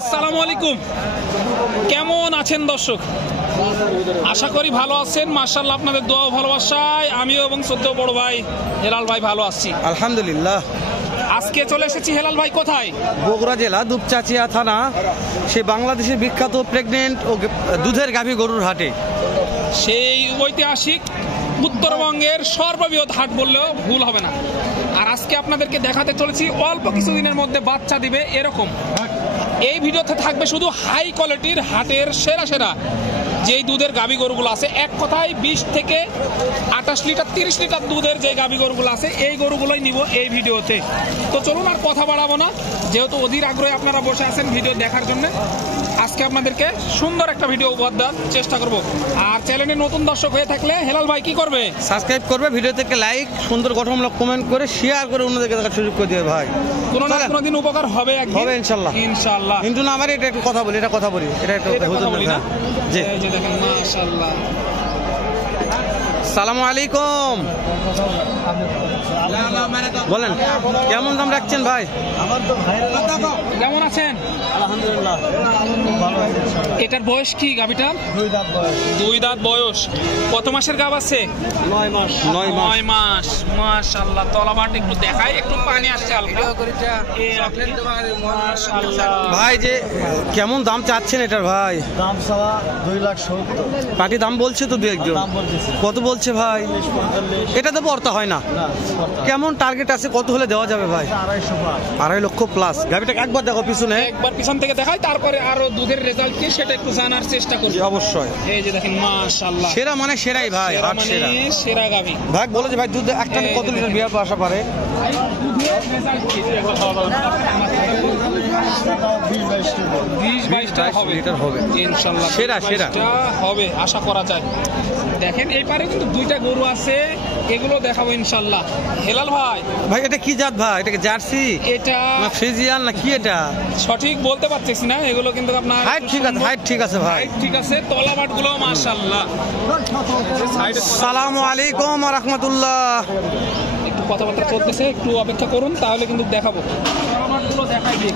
আসসালামু আলাইকুম, কেমন আছেন দর্শক? আশা করি ভালো আছেন। মাশাআল্লাহ, আপনাদের দোয়া ও ভালোবাসায় আমিও এবং শ্রদ্ধেয় বড় ভাই হেলাল ভাই ভালো আছি আলহামদুলিল্লাহ। আজকে চলে এসেছি হেলাল ভাই কোথায়? বগুড়া জেলা দুপচাচিয়া থানা, সে বাংলাদেশের বিখ্যাত প্রেগনেন্ট ও দুধের গাভী গরুর হাটে। সেই ঐতিহাসিক উত্তরবঙ্গের সর্ববৃহৎ হাট বললেও ভুল হবে না। আর আজকে আপনাদেরকে দেখাতে চলেছি অল্প কিছুদিনের মধ্যে বাচ্চা দিবে এরকম। এই ভিডিওতে থাকবে শুধু হাই কোয়ালিটির হাটের সেরা সেরা যেই দুধের গাভী গরুগুলো আছে, এক কথায় 20 থেকে 28 লিটার 30 লিটার দুধের যে গাভী গরুগুলো আছে এই গরুগুলোই নিব এই ভিডিওতে। তো চলুন আর কথা বাড়াবো না, যেহেতু অধীর আগ্রহে আপনারা বসে আছেন ভিডিও দেখার জন্য। আজকে আপনাদেরকে সুন্দর একটা ভিডিও উপহার দেওয়ার চেষ্টা করব। আর চ্যানেলে নতুন দর্শক হয়ে থাকলে হেলাল ভাই কি করবে? সাবস্ক্রাইব করবে, ভিডিও থেকে লাইক, সুন্দর গঠনমূলক কমেন্ট করে শেয়ার করে অন্যদেরকে দেখার সুযোগ করে দিবে ভাই। কোনো না কোনো দিন উপকার হবে, হবে ইনশাআল্লাহ ইনশাআল্লাহ। কিন্তু না আমার এটা একটু কথা বলি, এটা কথা বলি, এটা একটু কথা বলি না। জি, এই যে দেখেন মাশাআল্লাহ। আসসালামু আলাইকুম, বলেন কেমন দাম রাখছেন ভাই? কেমন আছেন? আলহামদুলিল্লাহ। এটার বয়স কি গাভীটার? 2 দাঁত বয়স। কত মাসের গাভ আছে? 9 মাস। মাশাআল্লাহ, তলাবাট একটু দেখাই, একটু পানি আসছে হালকা। মাশাআল্লাহ ভাই, যে কেমন দাম চাচ্ছেন এটার ভাই? দাম চাওয়া 2,70,000। পার্টি দাম বলছে তো দু একজন, দাম বলতেছে কত বলছে ভাই? 45। এটা তো পড়তা হয় না। কেমন টার্গেট আছে, কত হলে দেওয়া যাবে ভাই? 2.5 লক্ষ প্লাস। গাড়িটাকে একবার দেখো পিছনে, একবার পিছন থেকে দেখাই, তারপরে আরো দুধের রেজাল্ট কি সেটা একটু জানার চেষ্টা করব। অবশ্যই। এই যে দেখেন মাশাআল্লাহ, সেরা মানে সেরাই ভাই, হাট সেরা। সেরা গাভী ভাই বলে যে ভাই দুধ একটা কত লিটার বিয়ার আসা পারে? দুধের রেজাল্ট কি? 20-22টা হবে ইনশাআল্লাহ। সেরা সেরা হবে আশা করা যায়। দেখেন এই পারে কিন্তু 2টা গরু আছে, এগুলো দেখাবো ইনশাআল্লাহ। হেলাল ভাই, ভাই এটা কি জাত ভাই? এটা কি জার্সি, এটা না ফ্রিজিয়ান, না কি এটা? সঠিক বলতে পারতেছি না। এগুলো কিন্তু আপনার হাইট ঠিক আছে, হাইট ঠিক আছে ভাই, ঠিক আছে। তলাবাট গুলো মাশাআল্লাহ। আসসালামু আলাইকুম ওয়া রাহমাতুল্লাহ। একটু কথাবার্তা চলতেছে, একটু অপেক্ষা করুন, তাহলে কিন্তু দেখাবো। তলাবাট গুলো দেখাই দিই।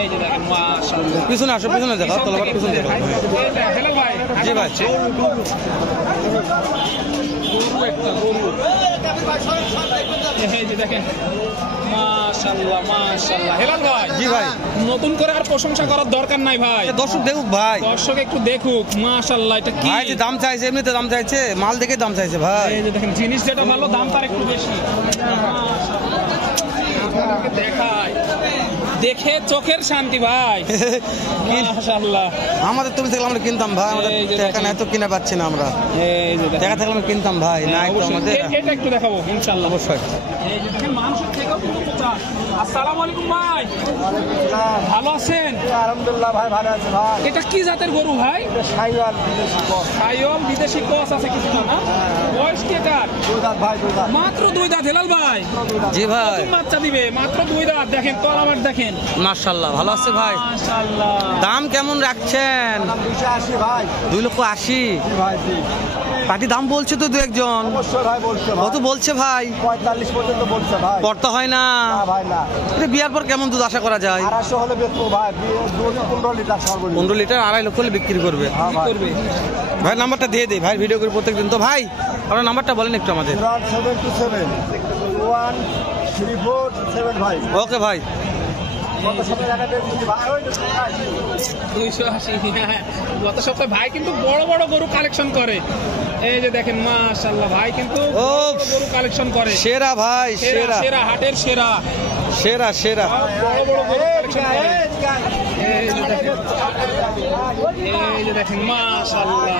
এই যে দেখেন মাশাআল্লাহ, পিছনে আসো, পিছনে দেখো, তলাবাট পিছনে দেখো। হেলাল ভাই, জি ভাই, এই যে দেখেন মাশাআল্লাহ মাশাআল্লাহ। হেলাল ভাই, জি ভাই, নতুন করে আর প্রশংসা করার দরকার নাই ভাই, দর্শক দেখুক ভাই, দর্শক একটু দেখুক। মাশাআল্লাহ, এটা কি ভাই যে দাম চাইছে, এমনিতে দাম চাইছে, মাল দেখে দাম চাইছে ভাই। এই যে দেখেন, জিনিস যেটা ভালো দাম তার একটু বেশি। দেখায় দেখে চোখের শান্তি ভাই। মাশাআল্লাহ, আমাদের তুমি থাকলে আমরা কিনতাম ভাই, আমাদের এখানে এত কিনে পাচ্ছি না আমরা। এই যে দেখা থাকলে আমরা কিনতাম ভাই, না তো আমাদের। এটা একটু দেখাবো ইনশাআল্লাহ, অবশ্যই। এই যে দেখেন মানুষের থেকেও কিন্তু পোচা। আসসালামু আলাইকুম ভাই, ভালো আছেন? আলহামদুলিল্লাহ ভাই, ভালো আছে ভাই। এটা কি জাতের গরু ভাই? সাইওয়াল বিদেশি ক্রস। সাইওয়াল বিদেশি ক্রস আছে কিছু না? বয়স কি এটার? 2 দাঁত ভাই, 2 দাঁত। মাত্র 2 দাঁত। হেলাল ভাই, জি ভাই, নতুন বাচ্চা দিবে, মাত্র 2 দাঁত। দেখেন তলাবাট দেখেন মাশাআল্লাহ, ভালো আছে ভাই। মাশাআল্লাহ। দাম কেমন রাখছেন? 280 ভাই। 2,80,000। জি ভাই, জি। পার্টি দাম বলছে তো দু একজন, অবশ্যই ভাই বলছে ভাই। কত বলছে ভাই? 45 পর্যন্ত বলছে ভাই। পড়তা হয় না। না ভাই না। এটা বিয়ার পর কেমন দুধ আশা করা যায়? 250 হলে বেচবো ভাই। 15 লিটার সর্বনিম্ন। 15 লিটার 2.5 লক্ষ হলে বিক্রি করবে। হ্যাঁ ভাই। করবে ভাই নাম্বারটা দিয়ে দিই ভাই, ভিডিও করি প্রত্যেকদিন তো ভাই, আপনার নাম্বারটা বলেন একটু আমাদের। 727 134 ভাই। ওকে ভাই, কত সময় জায়গা দেখছি ভাই? ওই দেখুন ভাই। 280। গত সপ্তাহে ভাই কিন্তু বড় বড় গরু কালেকশন করে। এই যে দেখেন মাশাআল্লাহ, ভাই কিন্তু বড় বড় গরু কালেকশন করে। সেরা ভাই, সেরা সেরা সেরা হাটের সেরা সেরা সেরা। বড় বড় গরু কালেকশন করে। এই যে দেখেন, এই যে দেখেন মাশাআল্লাহ,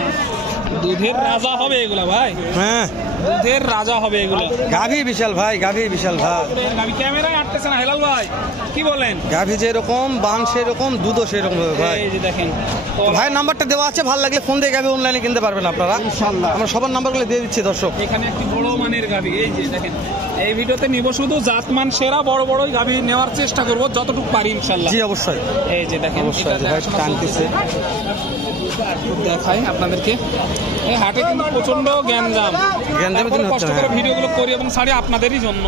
দুধের রাজা হবে এগুলা ভাই, হ্যাঁ দুধের রাজা হবে এগুলা। গাভী বিশাল ভাই, গাভী বিশাল ভাই। আমি ক্যামেরায় আটতেছে না হেলাল ভাই, কি বলেন? গাভী যেরকম বান সেরকম, দুধও সেরকম হবে ভাই। এই যে দেখেন ভাই নাম্বারটা দেওয়া আছে, ভালো লাগলে ফোন দিয়ে গাভী অনলাইনে কিনতে পারবেন আপনারা ইনশাআল্লাহ। আমরা সবার নাম্বারগুলো দিয়ে দিচ্ছি দর্শক। এখানে একটি বড় মানের গাভী, এই যে দেখেন। এই ভিডিওতে নিব শুধু জাতমান সেরা বড় বড়ই গাভী নেওয়ার চেষ্টা করব যতটুকু পারি ইনশাআল্লাহ। জি অবশ্যই, এই যে দেখেন, অবশ্যই ভাই, টানতেছে। দেখাই আপনাদেরকে। এই হাটে কিন্তু প্রচন্ড গ্যাঞ্জাম, কষ্ট করে ভিডিওগুলো করি এবং ছাড়ি আপনাদেরই জন্য।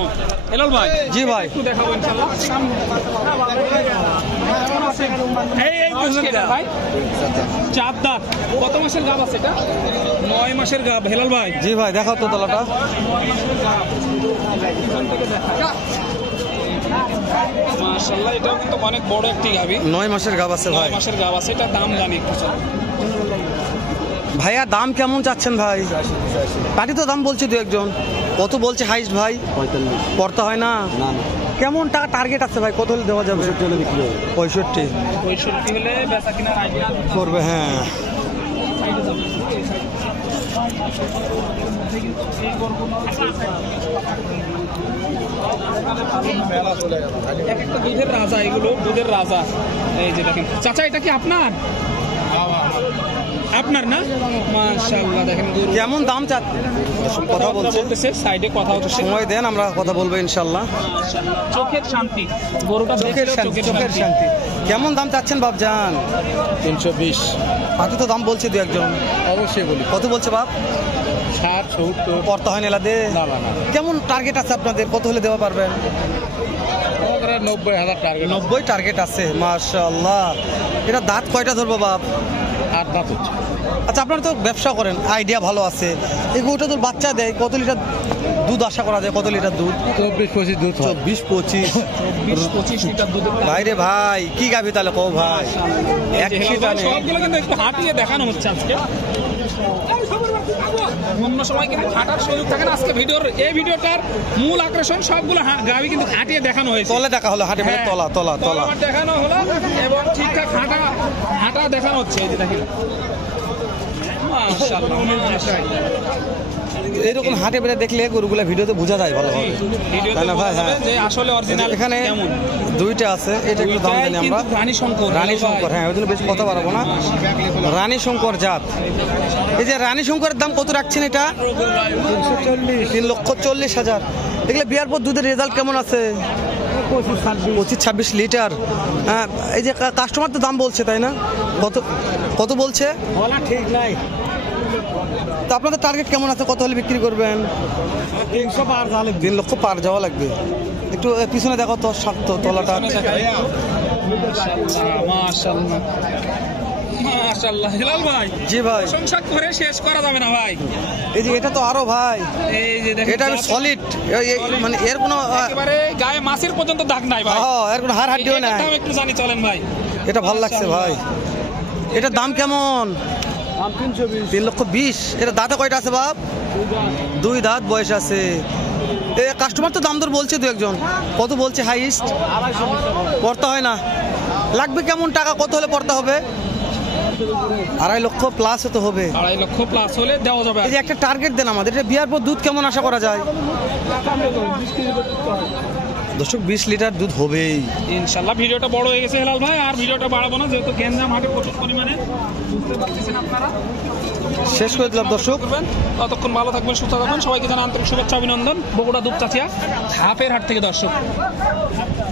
হেলাল ভাই, জি ভাই, একটু দেখাবো ইনশাআল্লাহ। আছেন? বয়স কেটা ভাই? 4 দাঁত। কত মাসের গাব আছে এটা? 9 মাসের গাব। হেলাল ভাই, জি ভাই, দেখাও তো তলাটা। 9 মাসের গাব। এখান থেকে দেখা। মাশাআল্লাহ, এটাও কিন্তু অনেক বড় একটি গাবি। 9 মাসের গাব আছে ভাই। 9 মাসের গাব আছে। এটা দাম জানি একটু চলো। ভাইয়া দাম কেমন চাচ্ছেন ভাই? পাটি তো দাম বলছে দু একজন। কত বলছে হাইস্ট ভাই? 45 পড়তে হয় না? না না কেমন টাকা টার্গেট আছে ভাই? কত হলে দেওয়া যাবে? চলে বিক্রি হবে 65 65 হলে বেচা কিনার আইডিয়া করবে। হ্যাঁ, এক একটা দুধের রাজা, এগুলো দুধের রাজা। এই যে দেখেন চাচা, এটা কি আপনার? আপনার না? মাশাআল্লাহ, দেখেন গরু কেমন দাম কথা বলছে? সাইডে কথা হচ্ছে। সময় দেন, আমরা কথা বলবো ইনশাল্লাহ। চোখের শান্তি, গরুটা চোখের দেখলেও শান্তি, চোখের শান্তি। কেমন দাম চাচ্ছেন বাপজান? 320 পাটি তো দাম বলছে দু একজন। অবশ্যই বলি কত বলছে বাপ? 60 70 পড়তে হয় না এলাদে? না না না কেমন টার্গেট আছে আপনাদের? কত হলে দেওয়া পারবেন? 90,000 টার্গেট 90 টার্গেট আছে। মাশাআল্লাহ। এটা দাঁত কয়টা ধরবো বাপ? 8 দাঁত হচ্ছে আচ্ছা, আপনারা তো ব্যবসা করেন, আইডিয়া ভালো আছে। এই গরুটা তো বাচ্চা দেয়, কত লিটার দুধ আশা করা যায়? কত লিটার দুধ? 24-25 দুধ হয় 20-25। 20-25 লিটার দুধের ভাই রে ভাই, কি গাবি তাহলে কও ভাই? এই যে হেলাল ভাই, সবগুলো কিন্তু একটু হাঁটিয়ে দেখানো হচ্ছে আজকে। অন্য সময় কিন্তু হাঁটার সুযোগ থাকে না। আজকে এই ভিডিওটার মূল আকর্ষণ সবগুলো গাবি কিন্তু হাঁটিয়ে দেখানো হয়েছে। তলে দেখা হলো, হাঁটে মানে তলা তলা তলা। তলাবার দেখানো হলো এবং ঠিকঠাক হাঁটা দেখানো হচ্ছে। এই যে দেখেন মাশাআল্লাহ, এইরকম হাটে বেড়ে দেখলে গরুগুলা ভিডিওতে বোঝা যায় ভালো হবে, ভিডিওতে তাই না ভাই? বোঝা যাবে হ্যাঁ, যে আসলে অরিজিনাল এখানে কেমন। দুইটা আছে, এটা একটু দাম জানি আমরা। রানী শঙ্কর, রানী শঙ্কর, হ্যাঁ, ওই জন্য বেশি কথা বাড়াবো না। রানী শঙ্কর জাত। এই যে রানী শঙ্করের দাম কত রাখছেন এটা? 3,40,000। এগুলো বিয়ার পর দুধের রেজাল্ট কেমন আছে? 25-26 লিটার। হ্যাঁ, এই যে কাস্টমার তো দাম বলছে, তাই না? কত কত বলছে? বলা ঠিক নাই। তো আপনাদের টার্গেট কেমন আছে? কত হলে বিক্রি করবেন? 300 পার যাবে 3 লক্ষ পার যাওয়া লাগবে। একটু পিছনে দেখো তো, শাক্ত তলাটা। মাশাআল্লাহ মাশাআল্লাহ। হেলাল ভাই, জি ভাই, প্রশংসা করে শেষ করা যাবে না ভাই। এই যে এটা তো আরো ভাই, এই যে দেখেন এটা সলিড, মানে এর কোনো একেবারে গায়ে মাছের পর্যন্ত দাগ নাই ভাই। এর কোনো হাড় হাড্ডিও নাই। দাম একটু জানি চলেন ভাই। এটা ভালো লাগছে ভাই। এটার দাম কেমন? 3,20,000। এটা দাঁতে কয়টা আছে বাপ? 2 দাঁত বয়স আছে। কাস্টমার তো দাম দর বলছে দু একজন। কত বলছে হাইস্ট? 250 পড়তে হয় না? লাগবে কেমন টাকা? কত হলে পড়তে হবে? 2.5 লক্ষ প্লাস হতে হবে। 2.5 লক্ষ প্লাস হলে দেওয়া যাবে। এই যে একটা টার্গেট দেন আমাদের, এটা বিয়ার পর দুধ কেমন আশা করা যায়? দর্শক 20 লিটার দুধ হবেই ইনশাআল্লাহ। ভিডিওটা বড় হয়ে গেছে হেলাল ভাই, আর ভিডিওটা বাড়াবো না, যেহেতু গ্যাঞ্জাম হাটে প্রচুর পরিমাণে, বুঝতে পারতেছেন আপনারা। শেষ করে দিলাম দর্শক। ততক্ষণ ভালো থাকবেন, সুস্থ থাকবেন। সবাইকে জানাই আন্তরিক শুভেচ্ছা, অভিনন্দন। বগুড়া দুপচাচিয়া হাফের হাট থেকে দর্শক।